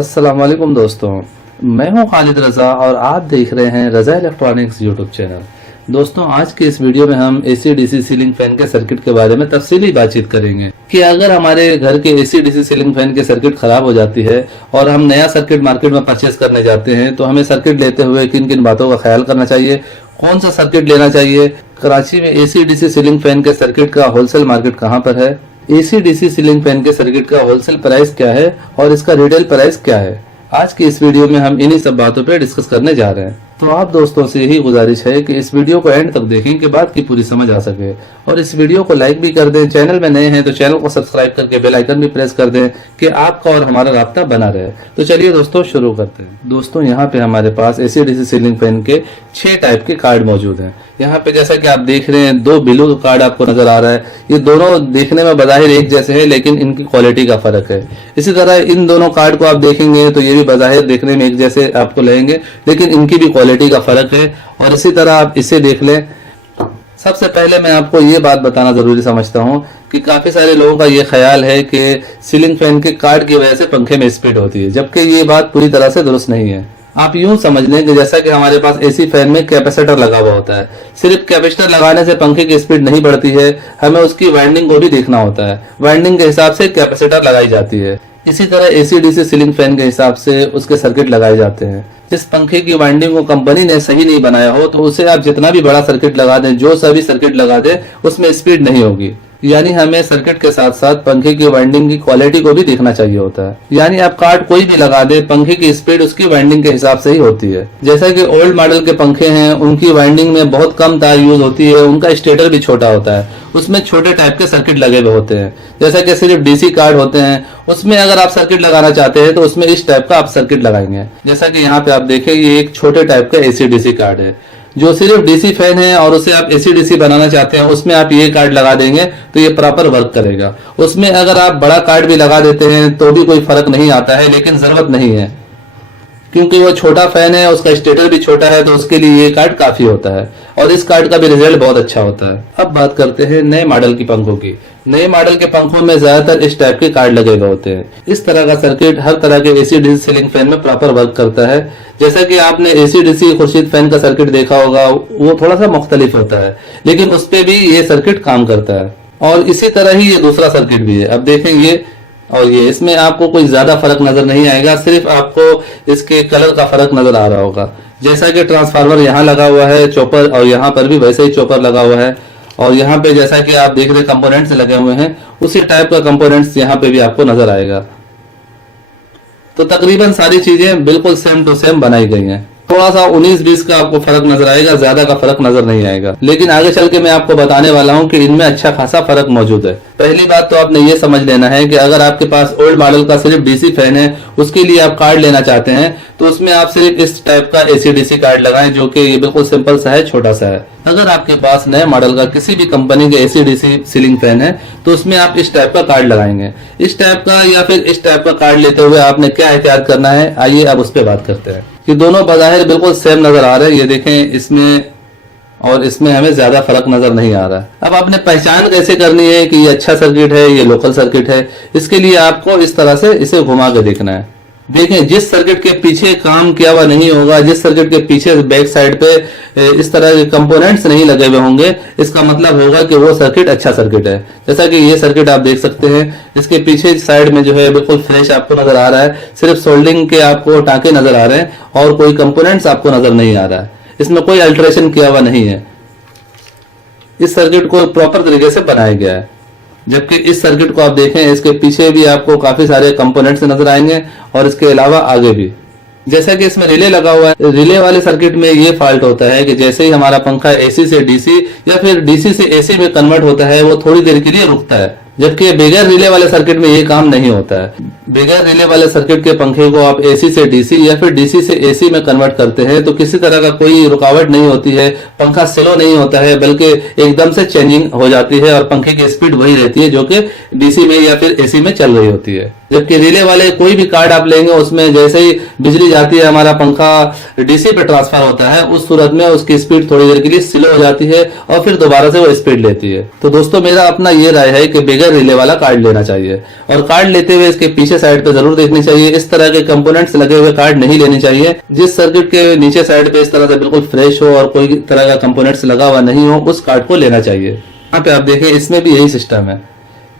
अस्सलाम वालेकुम दोस्तों, मैं हूं खालिद रज़ा और आप देख रहे हैं रज़ा इलेक्ट्रॉनिक्स यूट्यूब चैनल। दोस्तों, आज की इस वीडियो में हम एसी डीसी सीलिंग फैन के सर्किट के बारे में तफसीली बातचीत करेंगे कि अगर हमारे घर के एसी डीसी सीलिंग फैन के सर्किट खराब हो जाती है और हम नया सर्किट मार्केट में परचेस करने जाते हैं तो हमें सर्किट लेते हुए किन किन बातों का ख्याल करना चाहिए, कौन सा सर्किट लेना चाहिए, कराची में एसी डीसी सीलिंग फैन के सर्किट का होलसेल मार्केट कहाँ पर है, एसी डीसी सीलिंग फैन के सर्किट का होलसेल प्राइस क्या है और इसका रिटेल प्राइस क्या है। आज की इस वीडियो में हम इन्हीं सब बातों पर डिस्कस करने जा रहे हैं। तो आप दोस्तों से यही गुजारिश है कि इस वीडियो को एंड तक देखें कि बात की पूरी समझ आ सके और इस वीडियो को लाइक भी कर दें। चैनल में नए हैं तो चैनल को सब्सक्राइब करके बेल आइकन भी प्रेस कर दें कि आपका और हमारा राब्ता बना रहे। तो चलिए दोस्तों शुरू करते हैं। दोस्तों, यहाँ पे हमारे पास एसी डीसी सीलिंग फैन के 6 टाइप के कार्ड मौजूद हैं। यहाँ पे जैसा कि आप देख रहे हैं 2 ब्लू कार्ड आपको नजर आ रहा है। ये दोनों देखने में बज़ाहिर एक जैसे हैं लेकिन इनकी क्वालिटी का फर्क है। इसी तरह इन दोनों कार्ड को आप देखेंगे तो ये भी बज़ाहिर देखने में एक जैसे आपको लगेंगे लेकिन इनकी भी क्वालिटी का फर्क है। और इसी तरह आप इसे देख लें। सबसे पहले मैं आपको ये बात बताना जरूरी समझता हूँ कि काफी सारे लोगों का ये ख्याल है कि सीलिंग फैन के कार्ड की वजह से पंखे में स्पीड होती है, जबकि ये बात पूरी तरह से दुरुस्त नहीं है। आप यूं समझ लें कि जैसा कि हमारे पास एसी फैन में कैपेसिटर लगा हुआ होता है, सिर्फ कैपेसिटर लगाने से पंखे की स्पीड नहीं बढ़ती है, हमें उसकी वाइंडिंग को भी देखना होता है। वाइंडिंग के हिसाब से कैपेसिटर लगाई जाती है। इसी तरह एसी डीसी सीलिंग फैन के हिसाब से उसके सर्किट लगाए जाते हैं। जिस पंखे की वाइंडिंग को कंपनी ने सही नहीं बनाया हो तो उसे आप जितना भी बड़ा सर्किट लगा दें, जो सभी सर्किट लगा दें, उसमें स्पीड नहीं होगी। यानी हमें सर्किट के साथ साथ पंखे की वाइंडिंग की क्वालिटी को भी देखना चाहिए होता है। यानी आप कार्ड कोई भी लगा दे, पंखे की स्पीड उसकी वाइंडिंग के हिसाब से ही होती है। जैसा कि ओल्ड मॉडल के पंखे हैं, उनकी वाइंडिंग में बहुत कम तार यूज होती है, उनका स्टेटर भी छोटा होता है, उसमें छोटे टाइप के सर्किट लगे हुए होते हैं। जैसा कि सिर्फ डीसी कार्ड होते हैं, उसमें अगर आप सर्किट लगाना चाहते हैं तो उसमें इस टाइप का आप सर्किट लगाएंगे। जैसा कि यहाँ पे आप देखें, ये एक छोटे टाइप का एसी डीसी कार्ड है। जो सिर्फ डीसी फैन है और उसे आप एसी डीसी बनाना चाहते हैं, उसमें आप ये कार्ड लगा देंगे तो ये प्रॉपर वर्क करेगा। उसमें अगर आप बड़ा कार्ड भी लगा देते हैं तो भी कोई फर्क नहीं आता है, लेकिन जरूरत नहीं है क्योंकि वो छोटा फैन है, उसका स्टेटर भी छोटा है, तो उसके लिए ये कार्ड काफी होता है और इस कार्ड का भी रिजल्ट बहुत अच्छा होता है। अब बात करते हैं नए मॉडल की पंखों की। नए मॉडल के पंखों में ज्यादातर इस टाइप के कार्ड लगे हुए होते हैं। इस तरह का सर्किट हर तरह के एसी डीसी सीलिंग फैन में प्रॉपर वर्क करता है। जैसा कि आपने एसी डीसी खुर्शीद फैन का सर्किट देखा होगा, वो थोड़ा सा मुख्तलिफ होता है लेकिन उस पे भी ये सर्किट काम करता है। और इसी तरह ही ये दूसरा सर्किट भी है। अब देखें ये और ये, इसमें आपको कोई ज्यादा फर्क नजर नहीं आएगा, सिर्फ आपको इसके कलर का फर्क नजर आ रहा होगा। जैसा कि ट्रांसफार्मर यहाँ लगा हुआ है चॉपर, और यहाँ पर भी वैसे ही चॉपर लगा हुआ है। और यहाँ पे जैसा कि आप देख रहे कंपोनेंट्स लगे हुए हैं, उसी टाइप का कंपोनेंट्स यहाँ पे भी आपको नजर आएगा। तो तकरीबन सारी चीजें बिल्कुल सेम टू सेम बनाई गई हैं। थोड़ा सा 19-20 का आपको फर्क नजर आएगा, ज्यादा का फर्क नजर नहीं आएगा, लेकिन आगे चल के मैं आपको बताने वाला हूं कि इनमें अच्छा खासा फर्क मौजूद है। पहली बात तो आपने ये समझ लेना है कि अगर आपके पास ओल्ड मॉडल का सिर्फ डीसी फैन है, उसके लिए आप कार्ड लेना चाहते हैं तो उसमें आप सिर्फ इस टाइप का एसी डीसी कार्ड लगाएं, जो कि ये बिल्कुल सिंपल सा है, छोटा सा है। अगर आपके पास नए मॉडल का किसी भी कंपनी के एसी डीसी सीलिंग फैन है तो उसमें आप इस टाइप का कार्ड लगाएंगे। इस टाइप का या फिर इस टाइप का कार्ड लेते हुए आपने क्या एहतियात करना है, आइए अब उस पर बात करते हैं। कि दोनों बज़ाहिर बिल्कुल सेम नजर आ रहे हैं। ये देखें, इसमें और इसमें हमें ज्यादा फर्क नजर नहीं आ रहा है। अब आपने पहचान कैसे करनी है कि ये अच्छा सर्किट है, ये लोकल सर्किट है, इसके लिए आपको इस तरह से इसे घुमा के देखना है। देखें, जिस सर्किट के पीछे काम किया हुआ नहीं होगा, जिस सर्किट के पीछे बैक साइड पे इस तरह के कंपोनेंट्स नहीं लगे हुए होंगे, इसका मतलब होगा कि वो सर्किट अच्छा सर्किट है। जैसा कि ये सर्किट आप देख सकते हैं, इसके पीछे साइड में जो है बिल्कुल फ्रेश आपको नजर आ रहा है, सिर्फ सोल्डिंग के आपको टांके नजर आ रहे हैं और कोई कंपोनेंट्स आपको नजर नहीं आ रहा है। इसमें कोई अल्टरेशन किया हुआ नहीं है। इस सर्किट को प्रॉपर तरीके से बनाया गया है। जबकि इस सर्किट को आप देखें, इसके पीछे भी आपको काफी सारे कंपोनेंट्स नजर आएंगे और इसके अलावा आगे भी। जैसा कि इसमें रिले लगा हुआ है, रिले वाले सर्किट में ये फॉल्ट होता है कि जैसे ही हमारा पंखा एसी से डीसी या फिर डीसी से एसी में कन्वर्ट होता है, वो थोड़ी देर के लिए रुकता है। जबकि बगैर रिले वाले सर्किट में ये काम नहीं होता है। बगैर रिले वाले सर्किट के पंखे को आप एसी से डीसी या फिर डीसी से एसी में कन्वर्ट करते हैं तो किसी तरह का कोई रुकावट नहीं होती है, पंखा स्लो नहीं होता है, बल्कि एकदम से चेंजिंग हो जाती है और पंखे की स्पीड वही रहती है जो कि डीसी में या फिर एसी में चल रही होती है। जबकि रिले वाले कोई भी कार्ड आप लेंगे उसमें जैसे ही बिजली जाती है हमारा पंखा डीसी पे ट्रांसफर होता है, उस सूरत में उसकी स्पीड थोड़ी देर के लिए स्लो हो जाती है और फिर दोबारा से वो स्पीड लेती है। तो दोस्तों मेरा अपना ये राय है कि बगैर रिले वाला कार्ड लेना चाहिए, और कार्ड लेते हुए इसके पीछे साइड पे जरूर देखनी चाहिए। इस तरह के कंपोनेंट्स लगे हुए कार्ड नहीं लेने चाहिए। जिस सर्किट के नीचे साइड पे इस तरह से बिल्कुल फ्रेश हो और कोई तरह का कंपोनेंट्स लगा हुआ नहीं हो, उस कार्ड को लेना चाहिए। यहाँ पे आप देखें इसमें भी यही सिस्टम है,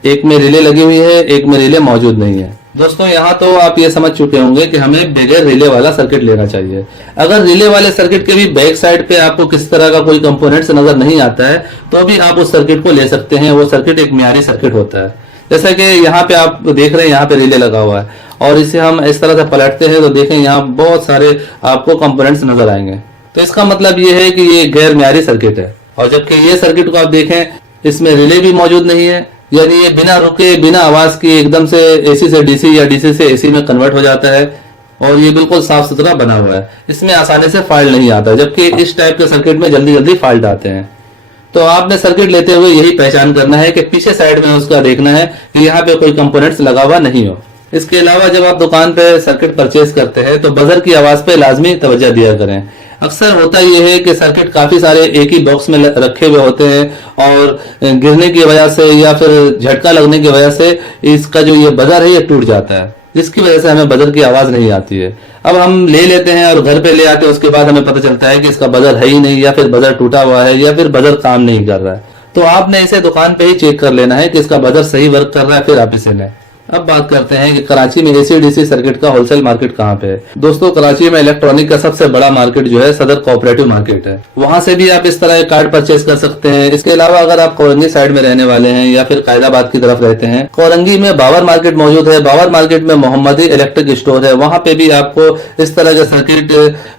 एक में रिले लगी हुई है, एक में रिले मौजूद नहीं है। दोस्तों यहाँ तो आप ये समझ चुके होंगे कि हमें बगैर रिले वाला सर्किट लेना चाहिए। अगर रिले वाले सर्किट के भी बैक साइड पे आपको किस तरह का कोई कंपोनेंट्स नजर नहीं आता है तो भी आप उस सर्किट को ले सकते हैं। वो सर्किट एक मियारी सर्किट होता है। जैसा कि यहाँ पे आप देख रहे हैं, यहाँ पे रिले लगा हुआ है और इसे हम इस तरह से पलटते हैं तो देखें यहाँ बहुत सारे आपको कंपोनेंट्स नजर आएंगे। तो इसका मतलब ये है कि ये गैर मियारी सर्किट है। और जबकि ये सर्किट को आप देखें, इसमें रिले भी मौजूद नहीं है, यानी ये बिना रुके बिना आवाज के एकदम से एसी से डीसी या डीसी से एसी में कन्वर्ट हो जाता है और ये बिल्कुल साफ सुथरा बना हुआ है। इसमें आसानी से फॉल्ट नहीं आता, जबकि इस टाइप के सर्किट में जल्दी जल्दी फॉल्ट आते हैं। तो आपने सर्किट लेते हुए यही पहचान करना है कि पीछे साइड में उसका देखना है कि यहाँ पे कोई कंपोनेंट्स लगा हुआ नहीं हो। इसके अलावा जब आप दुकान पे सर्किट परचेज करते हैं तो बजर की आवाज पे लाजमी तवज्जो दिया करें। अक्सर होता यह है कि सर्किट काफी सारे एक ही बॉक्स में रखे हुए होते हैं और गिरने की वजह से या फिर झटका लगने की वजह से इसका जो ये बजर है ये टूट जाता है, जिसकी वजह से हमें बजर की आवाज नहीं आती है। अब हम ले लेते हैं और घर पे ले आते हैं, उसके बाद हमें पता चलता है कि इसका बजर है ही नहीं, या फिर बजर टूटा हुआ है, या फिर बजर काम नहीं कर रहा है। तो आपने इसे दुकान पे ही चेक कर लेना है कि इसका बजर सही वर्क कर रहा है, फिर आप इसे लें। अब बात करते हैं कि कराची में एसी डीसी सर्किट का होलसेल मार्केट कहाँ पे है। दोस्तों कराची में इलेक्ट्रॉनिक का सबसे बड़ा मार्केट जो है सदर कोऑपरेटिव मार्केट है। वहां से भी आप इस तरह कार्ड परचेज कर सकते हैं। इसके अलावा अगर आप कोरंगी साइड में रहने वाले हैं या फिर कायदाबाद की तरफ रहते हैं, कोरंगी में बाबर मार्केट मौजूद है। बाबर मार्केट में मोहम्मदी इलेक्ट्रिक स्टोर है, वहां पे भी आपको इस तरह के सर्किट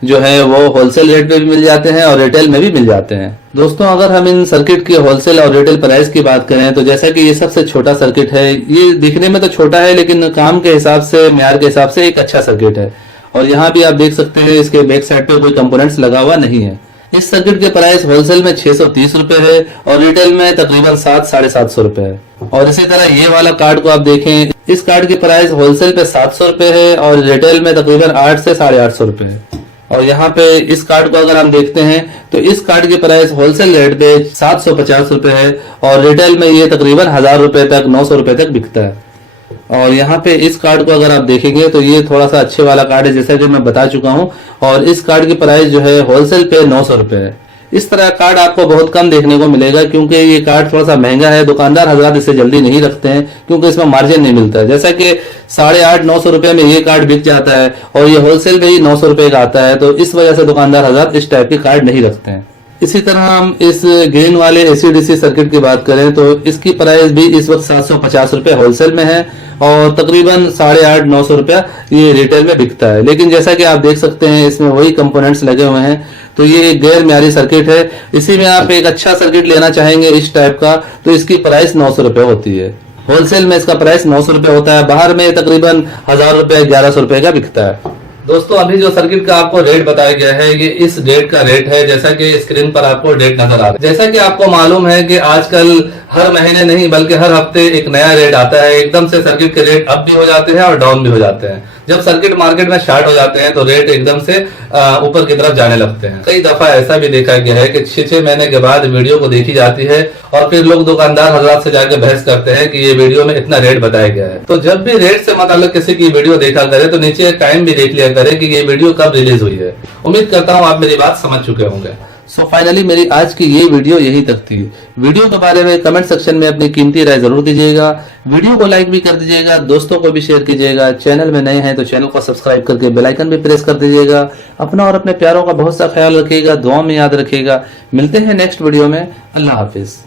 जो है वो होलसेल रेट पे भी मिल जाते हैं और रिटेल में भी मिल जाते हैं। दोस्तों अगर हम इन सर्किट की होलसेल और रिटेल प्राइस की बात करें तो जैसा कि ये सबसे छोटा सर्किट है, ये दिखने में तो छोटा है लेकिन काम के हिसाब से, म्यार के हिसाब से एक अच्छा सर्किट है। और यहाँ भी आप देख सकते हैं इसके बैक साइड पे कोई कंपोनेंट्स लगा हुआ नहीं है। इस सर्किट के प्राइस होलसेल में 630 रुपए है और रिटेल में तकरीबन 700-750 रुपए है। और इसी तरह ये वाला कार्ड को आप देखें, इस कार्ड की प्राइस होलसेल पे 700 रुपए है और रिटेल में तकरीबन 8 से 850 रुपए है। और यहाँ पे इस कार्ड को अगर हम देखते हैं तो इस कार्ड की प्राइस होलसेल रेट पे 750 रुपए है और रिटेल में ये तकरीबन 1000 रुपए तक, 900 रुपए तक बिकता है। और यहाँ पे इस कार्ड को अगर आप देखेंगे तो ये थोड़ा सा अच्छे वाला कार्ड है, जैसा कि मैं बता चुका हूँ। और इस कार्ड की प्राइस जो है होलसेल पे 900 रुपए है। इस तरह कार्ड आपको बहुत कम देखने को मिलेगा क्योंकि ये कार्ड थोड़ा सा महंगा है। दुकानदार हजरात इसे जल्दी नहीं रखते हैं क्योंकि इसमें मार्जिन नहीं मिलता है। जैसा कि 850-900 रुपए में ये कार्ड बिक जाता है और ये होलसेल में ही 900 रुपए का आता है, तो इस वजह से दुकानदार हजरात इस टाइप के कार्ड नहीं रखते हैं। इसी तरह हम इस ग्रीन वाले एसी-डीसी सर्किट की बात करें तो इसकी प्राइस भी इस वक्त 750 रुपए होलसेल में है और तकरीबन 850-900 रुपया ये रिटेल में बिकता है। लेकिन जैसा कि आप देख सकते हैं इसमें वही कंपोनेंट्स लगे हुए हैं, तो ये एक गैर म्यारी सर्किट है। इसी में आप एक अच्छा सर्किट लेना चाहेंगे इस टाइप का तो इसकी प्राइस 900 रुपए होती है। होलसेल में इसका प्राइस 900 रुपए होता है, बाहर में तकरीबन 1000 रुपए 1100 रुपए का बिकता है। दोस्तों अभी जो सर्किट का आपको रेट बताया गया है ये इस डेट का रेट है, जैसा कि स्क्रीन पर आपको डेट नजर आ रहा है। जैसा कि आपको मालूम है कि आजकल हर महीने नहीं बल्कि हर हफ्ते एक नया रेट आता है। एकदम से सर्किट के रेट अप भी हो जाते हैं और डाउन भी हो जाते हैं। जब सर्किट मार्केट में स्टार्ट हो जाते हैं तो रेट एकदम से ऊपर की तरफ जाने लगते हैं। कई दफा ऐसा भी देखा गया है कि 6 महीने के बाद वीडियो को देखी जाती है और फिर लोग दुकानदार हजरात से जाकर बहस करते हैं कि ये वीडियो में इतना रेट बताया गया है। तो जब भी रेट से मतलब किसी की वीडियो देखा करे तो नीचे टाइम भी देख लिया करे कि ये वीडियो कब रिलीज हुई है। उम्मीद करता हूँ आप मेरी बात समझ चुके होंगे। सो फाइनली मेरी आज की ये वीडियो यही तक थी। वीडियो के बारे में कमेंट सेक्शन में अपनी कीमती राय जरूर दीजिएगा। वीडियो को लाइक भी कर दीजिएगा, दोस्तों को भी शेयर कीजिएगा। चैनल में नए हैं तो चैनल को सब्सक्राइब करके बेल आइकन भी प्रेस कर दीजिएगा। अपना और अपने प्यारों का बहुत सा ख्याल रखिएगा, दुआ में याद रखिएगा। मिलते हैं नेक्स्ट वीडियो में। अल्लाह हाफिज।